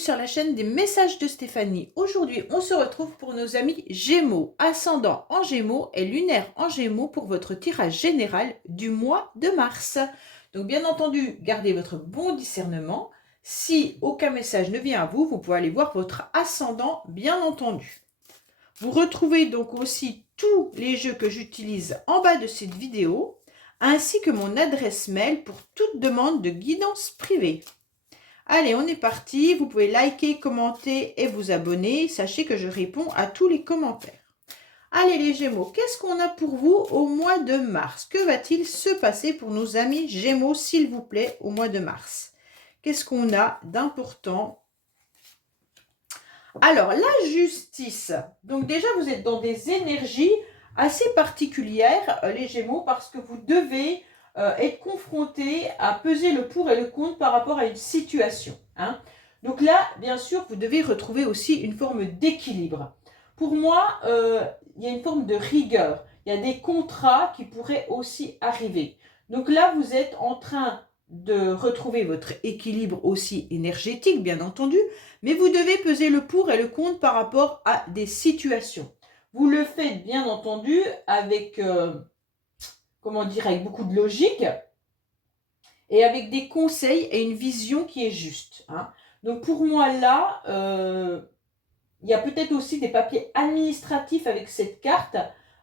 sur la chaîne des messages de Stéphanie. Aujourd'hui, on se retrouve pour nos amis Gémeaux, ascendant en Gémeaux et lunaire en Gémeaux pour votre tirage général du mois de mars. Donc bien entendu, gardez votre bon discernement. Si aucun message ne vient à vous, vous pouvez aller voir votre ascendant, bien entendu. Vous retrouvez donc aussi tous les jeux que j'utilise en bas de cette vidéo, ainsi que mon adresse mail pour toute demande de guidance privée. Allez, on est parti. Vous pouvez liker, commenter et vous abonner. Sachez que je réponds à tous les commentaires. Allez les Gémeaux, qu'est-ce qu'on a pour vous au mois de mars? Que va-t-il se passer pour nos amis Gémeaux, s'il vous plaît, au mois de mars? Qu'est-ce qu'on a d'important? Alors, la justice. Donc déjà, vous êtes dans des énergies assez particulières, les Gémeaux, parce que vous devez être confronté à peser le pour et le contre par rapport à une situation. Donc là, bien sûr, vous devez retrouver aussi une forme d'équilibre. Pour moi, il y a une forme de rigueur. Il y a des contrats qui pourraient aussi arriver. Donc là, vous êtes en train de retrouver votre équilibre aussi énergétique, bien entendu, mais vous devez peser le pour et le contre par rapport à des situations. Vous le faites, bien entendu, avec, avec beaucoup de logique et avec des conseils et une vision qui est juste. Donc pour moi, là, il y a peut-être aussi des papiers administratifs avec cette carte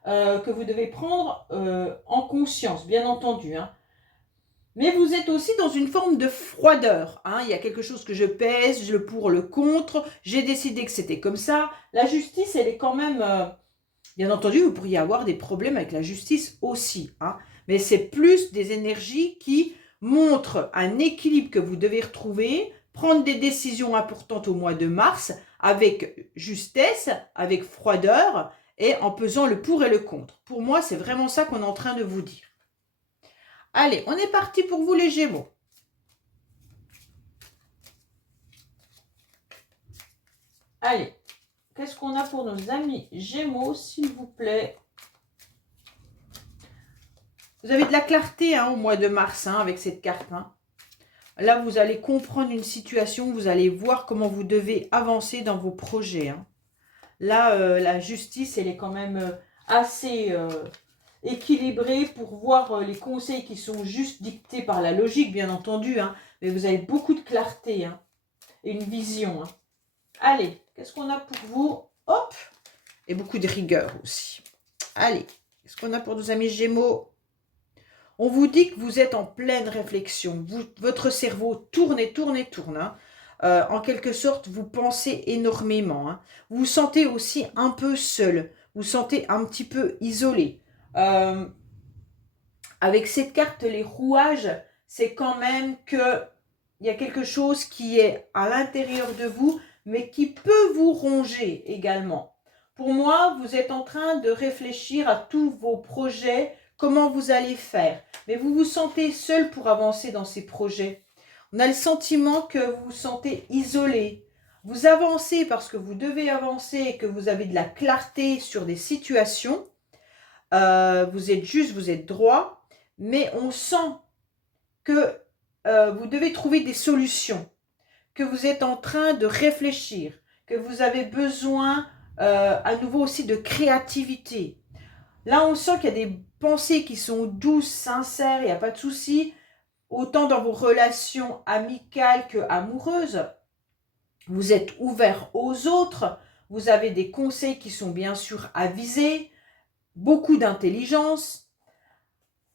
que vous devez prendre en conscience, bien entendu. Mais vous êtes aussi dans une forme de froideur. Il y a quelque chose que je pèse, le pour, le contre. J'ai décidé que c'était comme ça. La justice, elle est quand même... bien entendu, vous pourriez avoir des problèmes avec la justice aussi. Mais c'est plus des énergies qui montrent un équilibre que vous devez retrouver, prendre des décisions importantes au mois de mars avec justesse, avec froideur et en pesant le pour et le contre. Pour moi, c'est vraiment ça qu'on est en train de vous dire. Allez, on est parti pour vous les Gémeaux. Allez, qu'est-ce qu'on a pour nos amis Gémeaux, s'il vous plaît? Vous avez de la clarté au mois de mars avec cette carte. Là, vous allez comprendre une situation, vous allez voir comment vous devez avancer dans vos projets. Là, la justice, elle est quand même assez... équilibré pour voir les conseils qui sont juste dictés par la logique, bien entendu, mais vous avez beaucoup de clarté et une vision. Allez, qu'est-ce qu'on a pour vous? Hop! Et beaucoup de rigueur aussi. Allez, qu'est-ce qu'on a pour nos amis Gémeaux? On vous dit que vous êtes en pleine réflexion. Votre cerveau tourne et tourne et tourne. En quelque sorte, vous pensez énormément. Vous vous sentez aussi un peu seul. Vous vous sentez un petit peu isolé. Avec cette carte, les rouages, c'est quand même que il y a quelque chose qui est à l'intérieur de vous, mais qui peut vous ronger également. Pour moi, vous êtes en train de réfléchir à tous vos projets, comment vous allez faire. Mais vous vous sentez seul pour avancer dans ces projets. On a le sentiment que vous vous sentez isolé. Vous avancez parce que vous devez avancer et que vous avez de la clarté sur des situations. Vous êtes juste, vous êtes droit, mais on sent que vous devez trouver des solutions, que vous êtes en train de réfléchir, que vous avez besoin à nouveau aussi de créativité. Là, on sent qu'il y a des pensées qui sont douces, sincères, il n'y a pas de souci, autant dans vos relations amicales que amoureuses. Vous êtes ouvert aux autres, vous avez des conseils qui sont bien sûr avisés, beaucoup d'intelligence,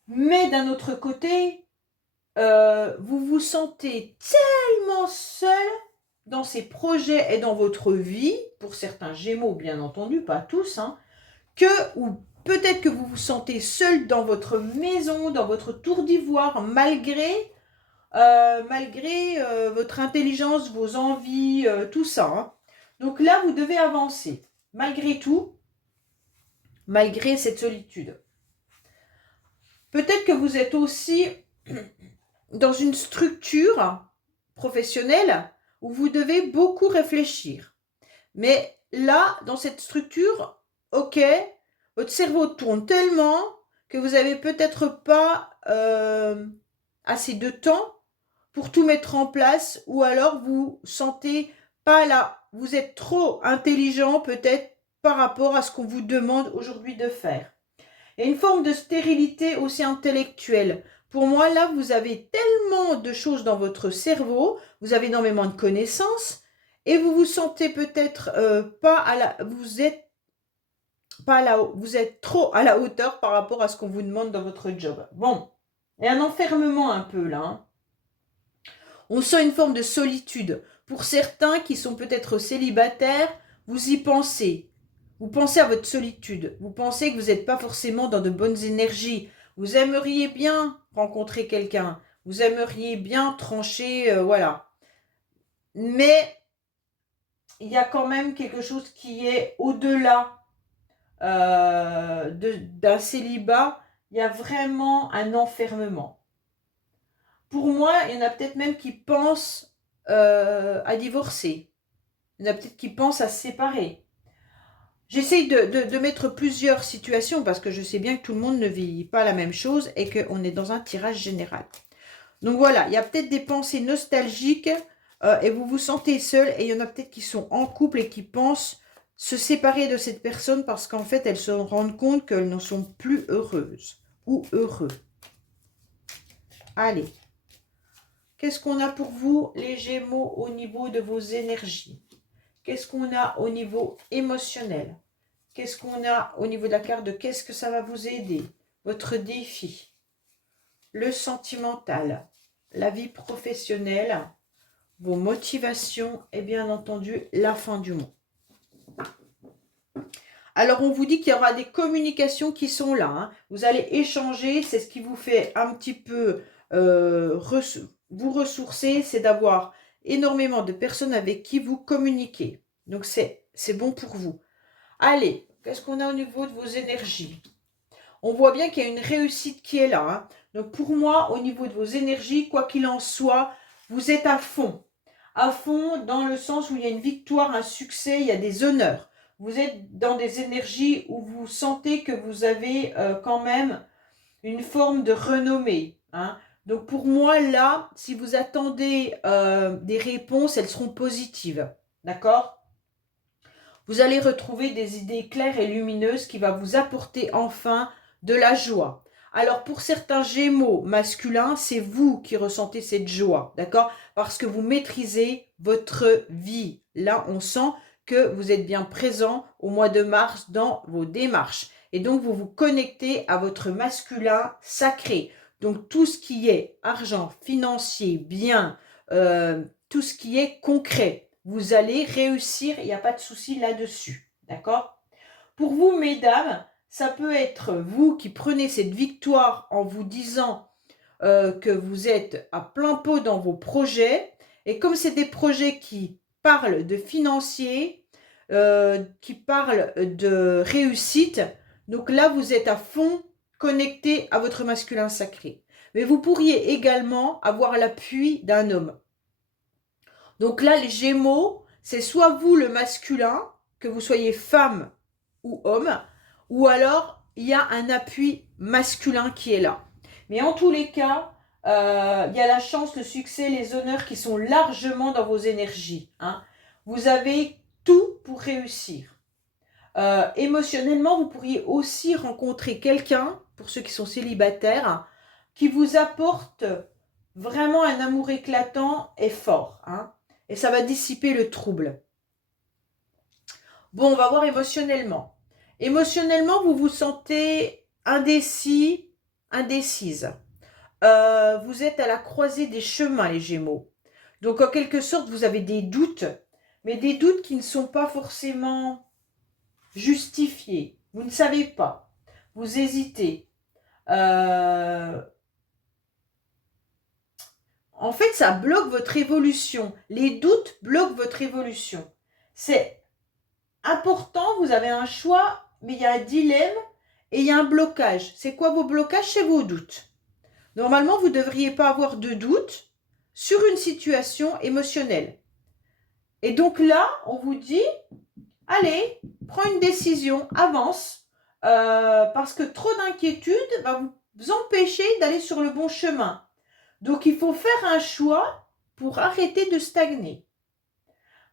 mais d'un autre côté, vous vous sentez tellement seul dans ces projets et dans votre vie, pour certains Gémeaux bien entendu, pas tous, ou peut-être que vous vous sentez seul dans votre maison, dans votre tour d'ivoire, malgré votre intelligence, vos envies, tout ça. Donc là, vous devez avancer, malgré tout, malgré cette solitude. Peut-être que vous êtes aussi dans une structure professionnelle où vous devez beaucoup réfléchir. Mais là, dans cette structure, ok, votre cerveau tourne tellement que vous n'avez peut-être pas assez de temps pour tout mettre en place, ou alors vous sentez pas là. Vous êtes trop intelligent peut-être par rapport à ce qu'on vous demande aujourd'hui de faire. Et une forme de stérilité aussi intellectuelle. Pour moi, là, vous avez tellement de choses dans votre cerveau, vous avez énormément de connaissances, et vous vous sentez peut-être pas à la... Vous êtes pas là, vous êtes trop à la hauteur par rapport à ce qu'on vous demande dans votre job. Bon, il y a un enfermement un peu là. Hein. On sent une forme de solitude. Pour certains qui sont peut-être célibataires, vous y pensez. Vous pensez à votre solitude. Vous pensez que vous n'êtes pas forcément dans de bonnes énergies. Vous aimeriez bien rencontrer quelqu'un. Vous aimeriez bien trancher, voilà. Mais il y a quand même quelque chose qui est au-delà d'un célibat. Il y a vraiment un enfermement. Pour moi, il y en a peut-être même qui pensent à divorcer. Il y en a peut-être qui pensent à se séparer. J'essaye de mettre plusieurs situations parce que je sais bien que tout le monde ne vit pas la même chose et qu'on est dans un tirage général. Donc voilà, il y a peut-être des pensées nostalgiques et vous vous sentez seul. Et il y en a peut-être qui sont en couple et qui pensent se séparer de cette personne parce qu'en fait, elles se rendent compte qu'elles ne sont plus heureuses ou heureux. Allez. Qu'est-ce qu'on a pour vous, les Gémeaux, au niveau de vos énergies? Qu'est-ce qu'on a au niveau émotionnel? Qu'est-ce qu'on a au niveau de la carte de qu'est-ce que ça va vous aider? Votre défi, le sentimental, la vie professionnelle, vos motivations et bien entendu la fin du monde. Alors, on vous dit qu'il y aura des communications qui sont là. Hein. Vous allez échanger, c'est ce qui vous fait un petit peu vous ressourcer, c'est d'avoir énormément de personnes avec qui vous communiquez. Donc, c'est bon pour vous. Allez, qu'est-ce qu'on a au niveau de vos énergies? On voit bien qu'il y a une réussite qui est là. Hein. Donc, pour moi, au niveau de vos énergies, quoi qu'il en soit, vous êtes à fond. À fond dans le sens où il y a une victoire, un succès, il y a des honneurs. Vous êtes dans des énergies où vous sentez que vous avez quand même une forme de renommée. Hein. Donc pour moi, là, si vous attendez des réponses, elles seront positives. D'accord? Vous allez retrouver des idées claires et lumineuses qui vont vous apporter enfin de la joie. Alors pour certains Gémeaux masculins, c'est vous qui ressentez cette joie, d'accord? Parce que vous maîtrisez votre vie. Là, on sent que vous êtes bien présent au mois de mars dans vos démarches. Et donc, vous vous connectez à votre masculin sacré. Donc, tout ce qui est argent, financier, bien, tout ce qui est concret, vous allez réussir, il n'y a pas de souci là-dessus. D'accord? Pour vous, mesdames, ça peut être vous qui prenez cette victoire en vous disant que vous êtes à plein pot dans vos projets. Et comme c'est des projets qui parlent de financier, qui parlent de réussite, donc là, vous êtes à fond connecté à votre masculin sacré. Mais vous pourriez également avoir l'appui d'un homme. Donc là, les Gémeaux, c'est soit vous le masculin, que vous soyez femme ou homme, ou alors il y a un appui masculin qui est là. Mais en tous les cas, il y a la chance, le succès, les honneurs qui sont largement dans vos énergies. Hein. Vous avez tout pour réussir. Émotionnellement, vous pourriez aussi rencontrer quelqu'un, pour ceux qui sont célibataires, qui vous apporte vraiment un amour éclatant et fort. Hein. Et ça va dissiper le trouble. Bon, on va voir émotionnellement. Émotionnellement, vous vous sentez indécis, indécise. Vous êtes à la croisée des chemins, les Gémeaux. Donc, en quelque sorte, vous avez des doutes, mais des doutes qui ne sont pas forcément justifiés. Vous ne savez pas. Vous hésitez. En fait, ça bloque votre évolution. Les doutes bloquent votre évolution. C'est important, vous avez un choix, mais il y a un dilemme et il y a un blocage. C'est quoi vos blocages? C'est vos doutes. Normalement, vous ne devriez pas avoir de doute sur une situation émotionnelle. Et donc là, on vous dit, allez, prends une décision, avance, parce que trop d'inquiétude va vous empêcher d'aller sur le bon chemin. Donc, il faut faire un choix pour arrêter de stagner.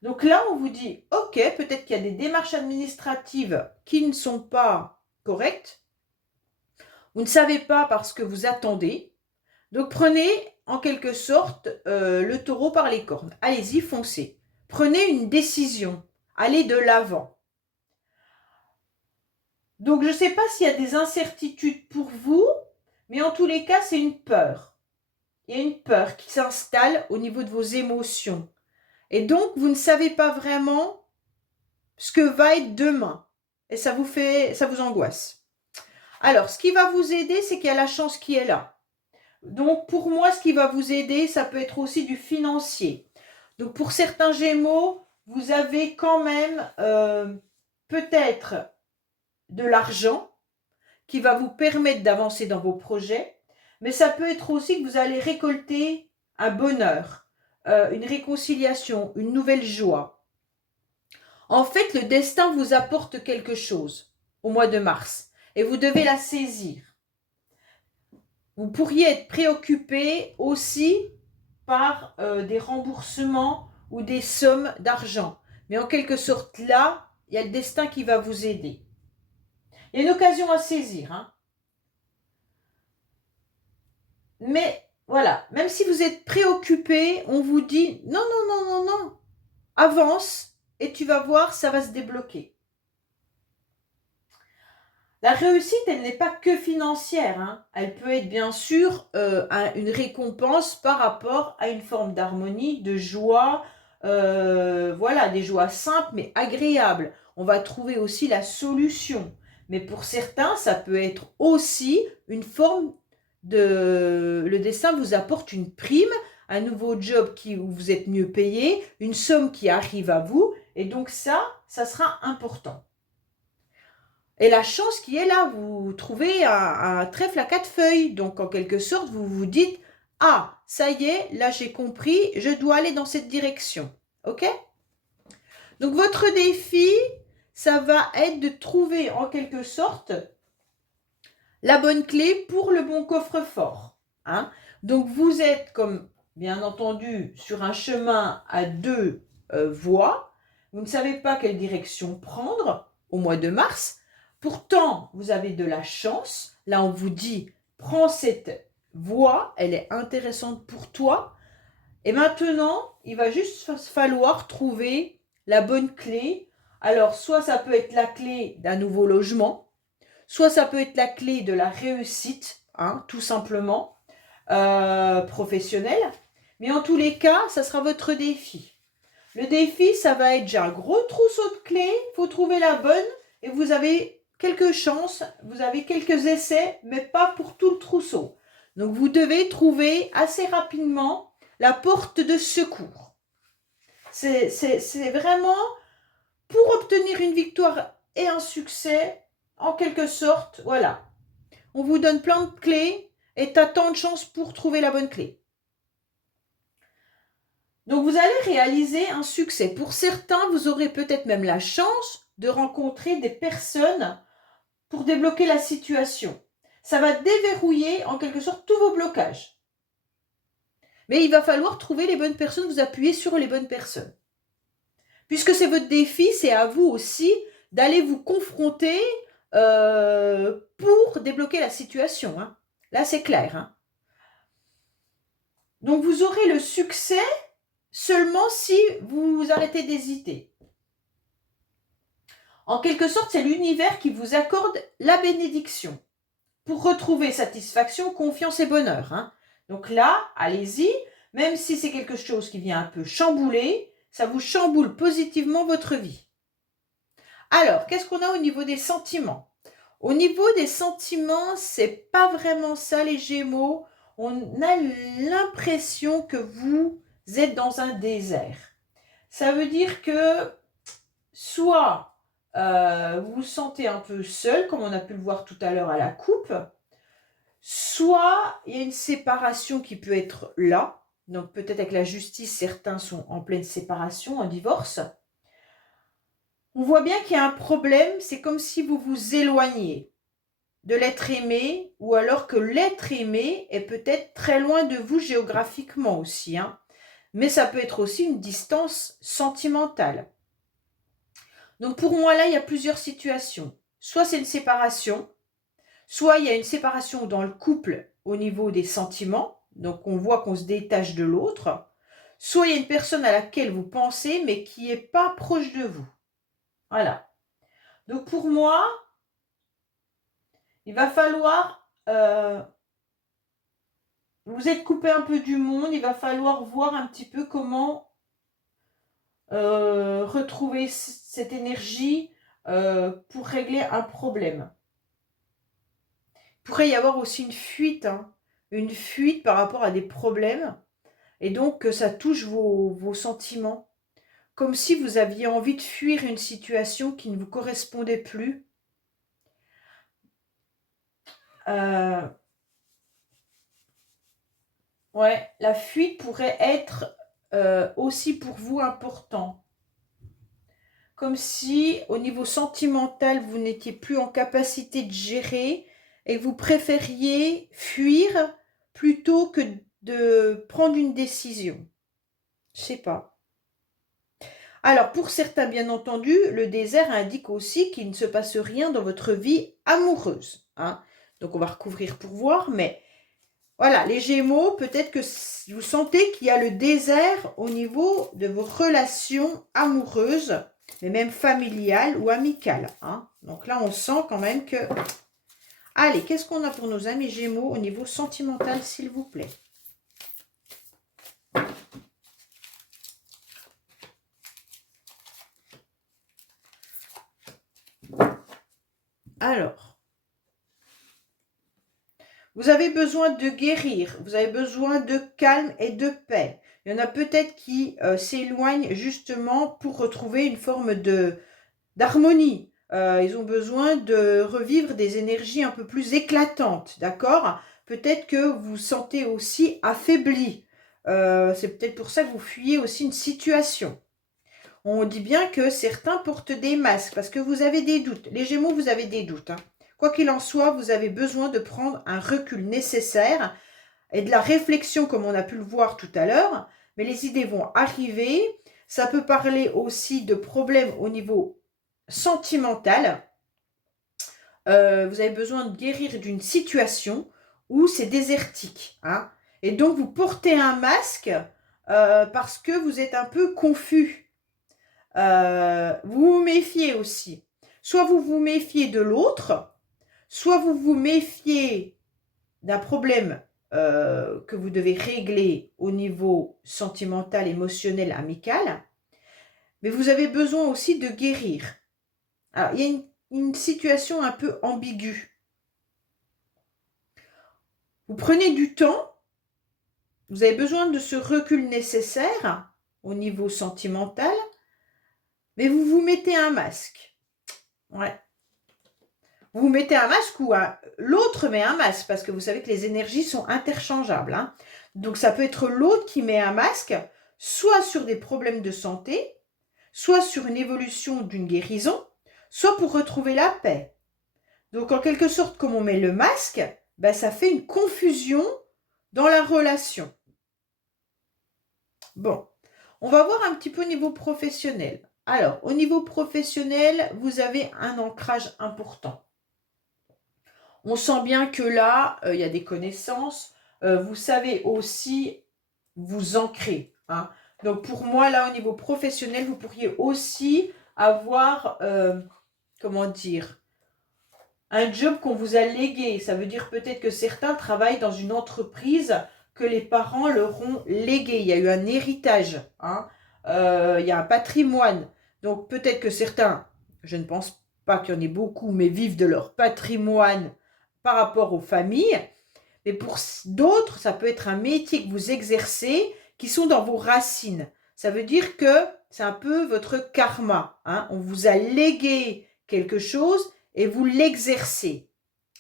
Donc là, on vous dit, ok, peut-être qu'il y a des démarches administratives qui ne sont pas correctes. Vous ne savez pas parce que vous attendez. Donc prenez en quelque sorte le taureau par les cornes. Allez-y, foncez. Prenez une décision. Allez de l'avant. Donc je ne sais pas s'il y a des incertitudes pour vous, mais en tous les cas, c'est une peur. Il y a une peur qui s'installe au niveau de vos émotions. Et donc, vous ne savez pas vraiment ce que va être demain. Et ça vous angoisse. Alors, ce qui va vous aider, c'est qu'il y a la chance qui est là. Donc, pour moi, ce qui va vous aider, ça peut être aussi du financier. Donc, pour certains Gémeaux, vous avez quand même peut-être de l'argent qui va vous permettre d'avancer dans vos projets. Mais ça peut être aussi que vous allez récolter un bonheur, une réconciliation, une nouvelle joie. En fait, le destin vous apporte quelque chose au mois de mars et vous devez la saisir. Vous pourriez être préoccupé aussi par des remboursements ou des sommes d'argent. Mais en quelque sorte, là, il y a le destin qui va vous aider. Il y a une occasion à saisir. Hein. Mais voilà, même si vous êtes préoccupé, on vous dit non, non, non, non, non, avance et tu vas voir, ça va se débloquer. La réussite, elle n'est pas que financière. Hein. Elle peut être bien sûr une récompense par rapport à une forme d'harmonie, de joie, voilà, des joies simples mais agréables. On va trouver aussi la solution. Mais pour certains, ça peut être aussi une forme de... Le destin vous apporte une prime, un nouveau job où vous êtes mieux payé, une somme qui arrive à vous. Et donc ça sera important. Et la chance qui est là, vous trouvez un trèfle à 4 feuilles. Donc, en quelque sorte, vous vous dites, ah, ça y est, là j'ai compris, je dois aller dans cette direction. OK? Donc, votre défi, ça va être de trouver en quelque sorte la bonne clé pour le bon coffre-fort. Hein? Donc, vous êtes, comme bien entendu, sur un chemin à 2 voies. Vous ne savez pas quelle direction prendre au mois de mars. Pourtant, vous avez de la chance. Là, on vous dit, prends cette voie, elle est intéressante pour toi. Et maintenant, il va juste falloir trouver la bonne clé. Alors, soit ça peut être la clé d'un nouveau logement, soit ça peut être la clé de la réussite, hein, tout simplement, professionnelle. Mais en tous les cas, ça sera votre défi. Le défi, ça va être, j'ai un gros trousseau de clés, il faut trouver la bonne et vous avez quelques chances, vous avez quelques essais, mais pas pour tout le trousseau. Donc, vous devez trouver assez rapidement la porte de secours. C'est vraiment pour obtenir une victoire et un succès, en quelque sorte, voilà. On vous donne plein de clés et tu as tant de chances pour trouver la bonne clé. Donc, vous allez réaliser un succès. Pour certains, vous aurez peut-être même la chance de rencontrer des personnes pour débloquer la situation. Ça va déverrouiller en quelque sorte tous vos blocages. Mais il va falloir trouver les bonnes personnes, vous appuyer sur les bonnes personnes. Puisque c'est votre défi, c'est à vous aussi d'aller vous confronter pour débloquer la situation. Hein. Là, c'est clair. Hein. Donc, vous aurez le succès seulement si vous arrêtez d'hésiter. En quelque sorte, c'est l'univers qui vous accorde la bénédiction pour retrouver satisfaction, confiance et bonheur. Hein. Donc là, allez-y, même si c'est quelque chose qui vient un peu chambouler, ça vous chamboule positivement votre vie. Alors, qu'est-ce qu'on a au niveau des sentiments? Au niveau des sentiments, c'est pas vraiment ça les Gémeaux. On a l'impression que vous êtes dans un désert. Ça veut dire que soit vous vous sentez un peu seul, comme on a pu le voir tout à l'heure à la coupe, soit il y a une séparation qui peut être là. Donc peut-être avec la justice, certains sont en pleine séparation, en divorce. On voit bien qu'il y a un problème, c'est comme si vous vous éloigniez de l'être aimé, ou alors que l'être aimé est peut-être très loin de vous géographiquement aussi. Hein. mais ça peut être aussi une distance sentimentale. Donc pour moi, là, il y a plusieurs situations. Soit c'est une séparation, soit il y a une séparation dans le couple au niveau des sentiments, donc on voit qu'on se détache de l'autre, soit il y a une personne à laquelle vous pensez, mais qui n'est pas proche de vous. Voilà. Donc pour moi, il va falloir... vous êtes coupé un peu du monde, il va falloir voir un petit peu comment retrouver cette énergie pour régler un problème. Il pourrait y avoir aussi une fuite par rapport à des problèmes, et donc que ça touche vos sentiments, comme si vous aviez envie de fuir une situation qui ne vous correspondait plus. Ouais, la fuite pourrait être aussi pour vous important. Comme si, au niveau sentimental, vous n'étiez plus en capacité de gérer et vous préfériez fuir plutôt que de prendre une décision. Je sais pas. Alors, pour certains, bien entendu, le désert indique aussi qu'il ne se passe rien dans votre vie amoureuse. Hein. Donc, on va recouvrir pour voir, mais voilà, les Gémeaux, peut-être que vous sentez qu'il y a le désert au niveau de vos relations amoureuses, mais même familiales ou amicales. Hein. Donc là, on sent quand même que... Allez, qu'est-ce qu'on a pour nos amis Gémeaux au niveau sentimental, s'il vous plaît? Alors, vous avez besoin de guérir, vous avez besoin de calme et de paix. Il y en a peut-être qui s'éloignent justement pour retrouver une forme d'harmonie. Ils ont besoin de revivre des énergies un peu plus éclatantes, d'accord? Peut-être que vous vous sentez aussi affaibli. C'est peut-être pour ça que vous fuyez aussi une situation. On dit bien que certains portent des masques parce que vous avez des doutes. Les Gémeaux, vous avez des doutes. Hein. Quoi qu'il en soit, vous avez besoin de prendre un recul nécessaire et de la réflexion comme on a pu le voir tout à l'heure. Mais les idées vont arriver. Ça peut parler aussi de problèmes au niveau sentimental. Vous avez besoin de guérir d'une situation où c'est désertique. Hein. Et donc, vous portez un masque parce que vous êtes un peu confus. Vous vous méfiez aussi. Soit vous vous méfiez de l'autre, soit vous vous méfiez d'un problème que vous devez régler au niveau sentimental, émotionnel, amical. Mais vous avez besoin aussi de guérir. Alors, il y a une situation un peu ambiguë. Vous prenez du temps, vous avez besoin de ce recul nécessaire au niveau sentimental, mais vous vous mettez un masque. Ouais. Vous mettez un masque ou l'autre met un masque, parce que vous savez que les énergies sont interchangeables. Hein. Donc, ça peut être l'autre qui met un masque, soit sur des problèmes de santé, soit sur une évolution d'une guérison, soit pour retrouver la paix. Donc, en quelque sorte, comme on met le masque, ben, ça fait une confusion dans la relation. Bon, on va voir un petit peu au niveau professionnel. Alors, au niveau professionnel, vous avez un ancrage important. On sent bien que là, il y a des connaissances. Vous savez aussi vous ancrer. Hein. Donc, pour moi, là, au niveau professionnel, vous pourriez aussi avoir, comment dire, un job qu'on vous a légué. Ça veut dire peut-être que certains travaillent dans une entreprise que les parents leur ont légué. Il y a eu un héritage. Hein. Il y a un patrimoine. Donc, peut-être que certains, je ne pense pas qu'il y en ait beaucoup, mais vivent de leur patrimoine par rapport aux familles, mais pour d'autres, ça peut être un métier que vous exercez qui sont dans vos racines. Ça veut dire que c'est un peu votre karma. Hein. On vous a légué quelque chose et vous l'exercez.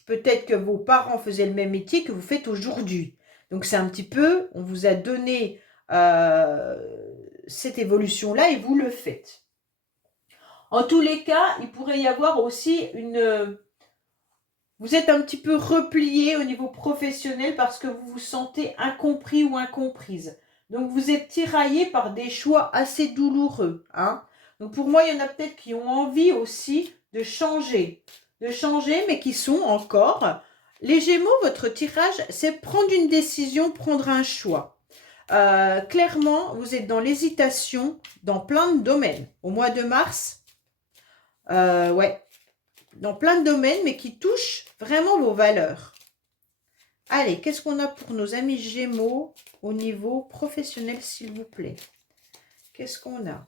Peut-être que vos parents faisaient le même métier que vous faites aujourd'hui. Donc c'est un petit peu, on vous a donné cette évolution-là et vous le faites. En tous les cas, il pourrait y avoir aussi vous êtes un petit peu replié au niveau professionnel parce que vous vous sentez incompris ou incomprise. Donc, vous êtes tiraillé par des choix assez douloureux. Hein. Donc, pour moi, il y en a peut-être qui ont envie aussi de changer, mais qui sont encore... Les Gémeaux, votre tirage, c'est prendre une décision, prendre un choix. Clairement, vous êtes dans l'hésitation dans plein de domaines. Au mois de mars, ouais, dans plein de domaines, mais qui touchent vraiment vos valeurs. Allez, qu'est-ce qu'on a pour nos amis Gémeaux au niveau professionnel, s'il vous plaît? Qu'est-ce qu'on a?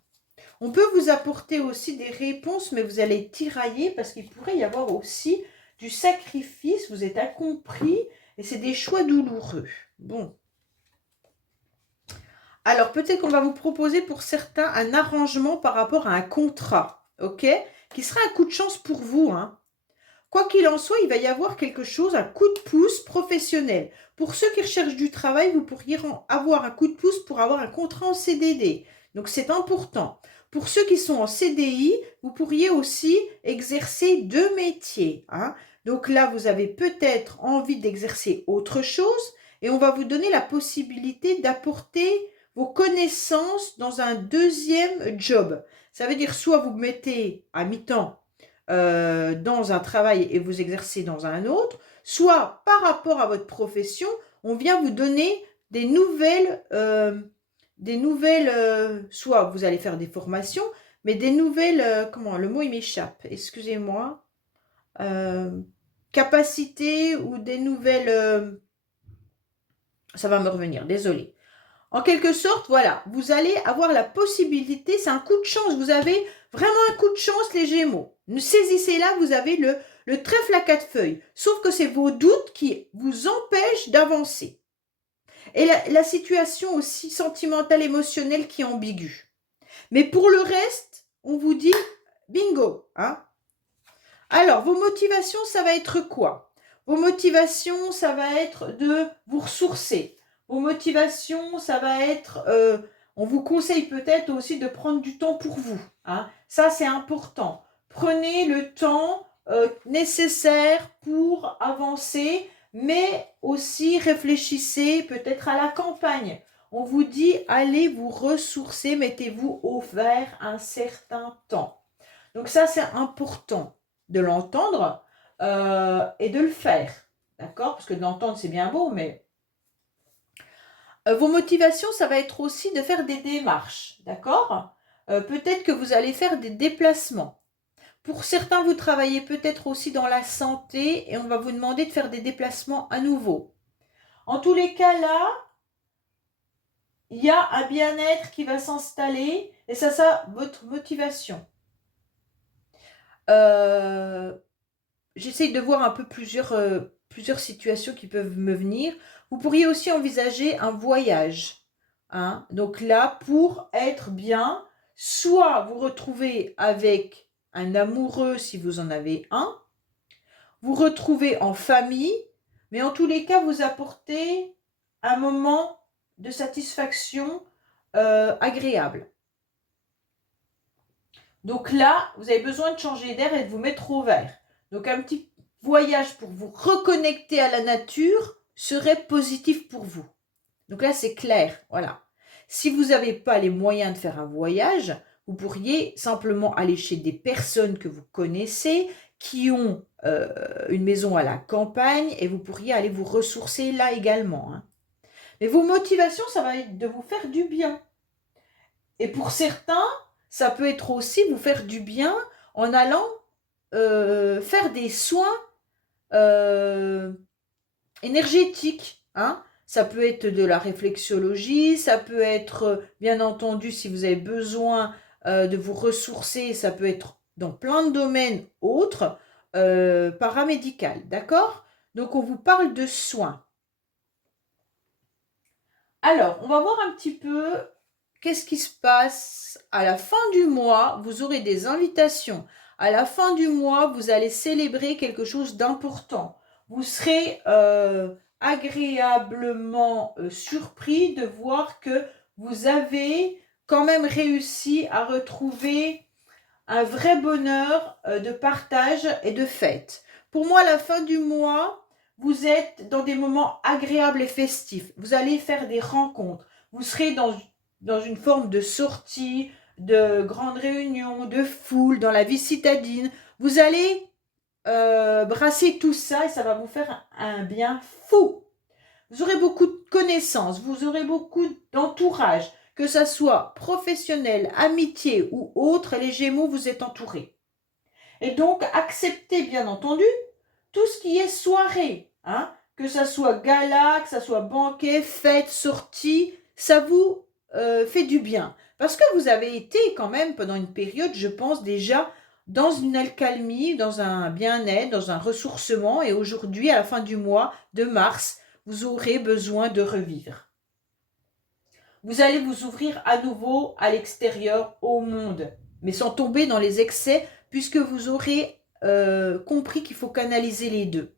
On peut vous apporter aussi des réponses, mais vous allez tirailler parce qu'il pourrait y avoir aussi du sacrifice. Vous êtes incompris et c'est des choix douloureux. Bon. Alors, peut-être qu'on va vous proposer pour certains un arrangement par rapport à un contrat, ok? Qui sera un coup de chance pour vous, hein. Quoi qu'il en soit, il va y avoir quelque chose, un coup de pouce professionnel. Pour ceux qui recherchent du travail, vous pourriez avoir un coup de pouce pour avoir un contrat en CDD. Donc, c'est important. Pour ceux qui sont en CDI, vous pourriez aussi exercer 2 métiers. Hein. Donc là, vous avez peut-être envie d'exercer autre chose et on va vous donner la possibilité d'apporter vos connaissances dans un 2e job. Ça veut dire soit vous mettez à mi-temps dans un travail et vous exercez dans un autre, soit par rapport à votre profession, on vient vous donner des nouvelles, soit vous allez faire des formations, mais des nouvelles, comment, le mot il m'échappe, excusez-moi, capacités ou des nouvelles, ça va me revenir, désolé. En quelque sorte, voilà, vous allez avoir la possibilité, c'est un coup de chance, vous avez vraiment un coup de chance les Gémeaux. Saisissez-la, vous avez le trèfle à 4 feuilles. Sauf que c'est vos doutes qui vous empêchent d'avancer. Et la situation aussi sentimentale, émotionnelle qui est ambiguë. Mais pour le reste, on vous dit bingo. Hein. Alors, vos motivations, ça va être quoi? Vos motivations, ça va être de vous ressourcer. Vos motivations, ça va être, on vous conseille peut-être aussi de prendre du temps pour vous. Hein. Ça, c'est important. Prenez le temps nécessaire pour avancer, mais aussi réfléchissez peut-être à la campagne. On vous dit, allez vous ressourcer, mettez-vous au vert un certain temps. Donc ça, c'est important de l'entendre et de le faire. D'accord? Parce que de l'entendre, c'est bien beau, mais vos motivations, ça va être aussi de faire des démarches, d'accord? Peut-être que vous allez faire des déplacements. Pour certains, vous travaillez peut-être aussi dans la santé et on va vous demander de faire des déplacements à nouveau. En tous les cas, là, il y a un bien-être qui va s'installer et ça, votre motivation. J'essaye de voir un peu plusieurs situations qui peuvent me venir. Vous pourriez aussi envisager un voyage. Hein. Donc là, pour être bien, soit vous retrouvez avec un amoureux si vous en avez un, vous retrouvez en famille, mais en tous les cas, vous apportez un moment de satisfaction agréable. Donc là, vous avez besoin de changer d'air et de vous mettre au vert. Donc un petit voyage pour vous reconnecter à la nature serait positif pour vous. Donc là, c'est clair, voilà. Si vous n'avez pas les moyens de faire un voyage, vous pourriez simplement aller chez des personnes que vous connaissez, qui ont une maison à la campagne, et vous pourriez aller vous ressourcer là également. Hein. Mais vos motivations, ça va être de vous faire du bien. Et pour certains, ça peut être aussi vous faire du bien en allant faire des soins énergétiques. Hein. Ça peut être de la réflexologie, ça peut être, bien entendu, si vous avez besoin de vous ressourcer, ça peut être dans plein de domaines autres, paramédical, d'accord? Donc, on vous parle de soins. Alors, on va voir un petit peu qu'est-ce qui se passe à la fin du mois. Vous aurez des invitations. À la fin du mois, vous allez célébrer quelque chose d'important. Vous serez agréablement surpris de voir que vous avez quand même réussi à retrouver un vrai bonheur de partage et de fête. Pour moi, à la fin du mois, vous êtes dans des moments agréables et festifs. Vous allez faire des rencontres. Vous serez dans une forme de sortie, de grande réunion, de foule, dans la vie citadine. Vous allez brasser tout ça et ça va vous faire un bien fou. Vous aurez beaucoup de connaissances, vous aurez beaucoup d'entourage, que ça soit professionnel, amitié ou autre, les Gémeaux, vous êtes entourés. Et donc, acceptez bien entendu tout ce qui est soirée, hein, que ça soit gala, que ça soit banquet, fête, sortie, ça vous fait du bien. Parce que vous avez été quand même pendant une période, je pense déjà, dans une accalmie, dans un bien-être, dans un ressourcement. Et aujourd'hui, à la fin du mois de mars, vous aurez besoin de revivre. Vous allez vous ouvrir à nouveau à l'extérieur, au monde, mais sans tomber dans les excès, puisque vous aurez compris qu'il faut canaliser les deux.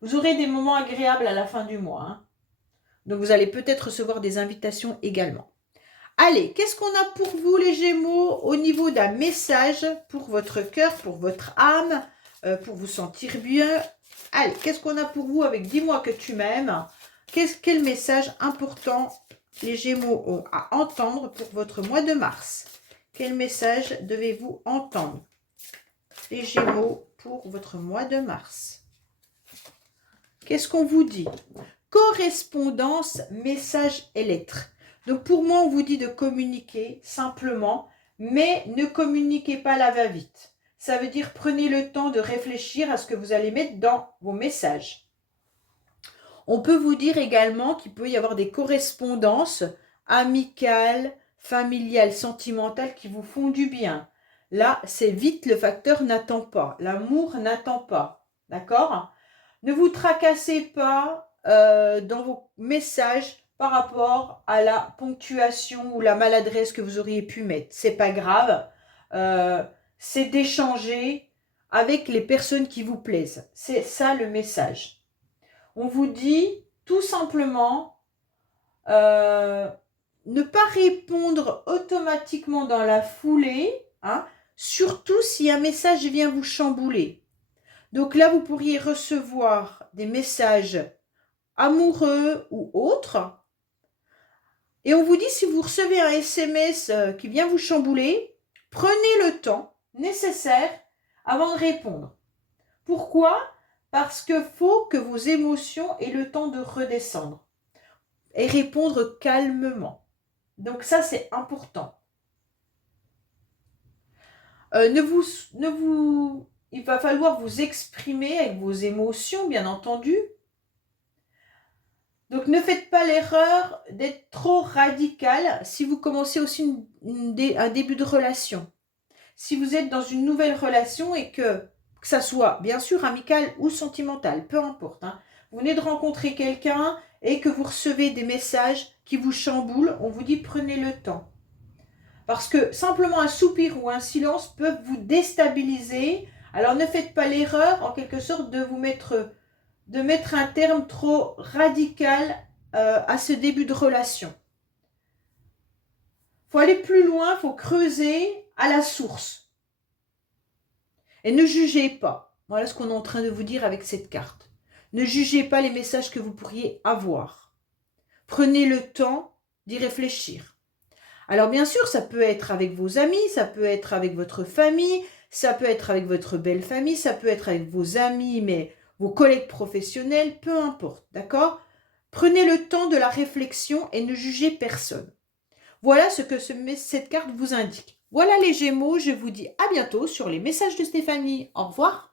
Vous aurez des moments agréables à la fin du mois, hein. Donc vous allez peut-être recevoir des invitations également. Allez, qu'est-ce qu'on a pour vous les Gémeaux au niveau d'un message pour votre cœur, pour votre âme, pour vous sentir bien? Allez, qu'est-ce qu'on a pour vous avec Dis-moi que tu m'aimes? Quel message important les Gémeaux ont à entendre pour votre mois de mars? Quel message devez-vous entendre, les Gémeaux, pour votre mois de mars? Qu'est-ce qu'on vous dit? Correspondance, message et lettres. Donc pour moi, on vous dit de communiquer simplement, mais ne communiquez pas la va-vite. Ça veut dire prenez le temps de réfléchir à ce que vous allez mettre dans vos messages. On peut vous dire également qu'il peut y avoir des correspondances amicales, familiales, sentimentales qui vous font du bien. Là, c'est vite, le facteur n'attend pas. L'amour n'attend pas. D'accord? Ne vous tracassez pas dans vos messages par rapport à la ponctuation ou la maladresse que vous auriez pu mettre. C'est pas grave. C'est d'échanger avec les personnes qui vous plaisent. C'est ça le message. On vous dit tout simplement ne pas répondre automatiquement dans la foulée, hein, surtout si un message vient vous chambouler. Donc là, vous pourriez recevoir des messages amoureux ou autres. Et on vous dit, si vous recevez un SMS qui vient vous chambouler, prenez le temps nécessaire avant de répondre. Pourquoi ? Parce qu'il faut que vos émotions aient le temps de redescendre et répondre calmement. Donc ça, c'est important. Il va falloir vous exprimer avec vos émotions, bien entendu. Donc ne faites pas l'erreur d'être trop radical si vous commencez aussi un début de relation. Si vous êtes dans une nouvelle relation et que ça soit bien sûr amical ou sentimental, peu importe, hein, vous venez de rencontrer quelqu'un et que vous recevez des messages qui vous chamboulent, on vous dit prenez le temps. Parce que simplement un soupir ou un silence peuvent vous déstabiliser. Alors ne faites pas l'erreur en quelque sorte de mettre un terme trop radical à ce début de relation. Il faut aller plus loin, il faut creuser à la source. Et ne jugez pas. Voilà ce qu'on est en train de vous dire avec cette carte. Ne jugez pas les messages que vous pourriez avoir. Prenez le temps d'y réfléchir. Alors bien sûr, ça peut être avec vos amis, ça peut être avec votre famille, ça peut être avec votre belle famille, ça peut être avec vos amis, mais vos collègues professionnels, peu importe, d'accord? Prenez le temps de la réflexion et ne jugez personne. Voilà ce que cette carte vous indique. Voilà les Gémeaux, je vous dis à bientôt sur les messages de Stéphanie. Au revoir.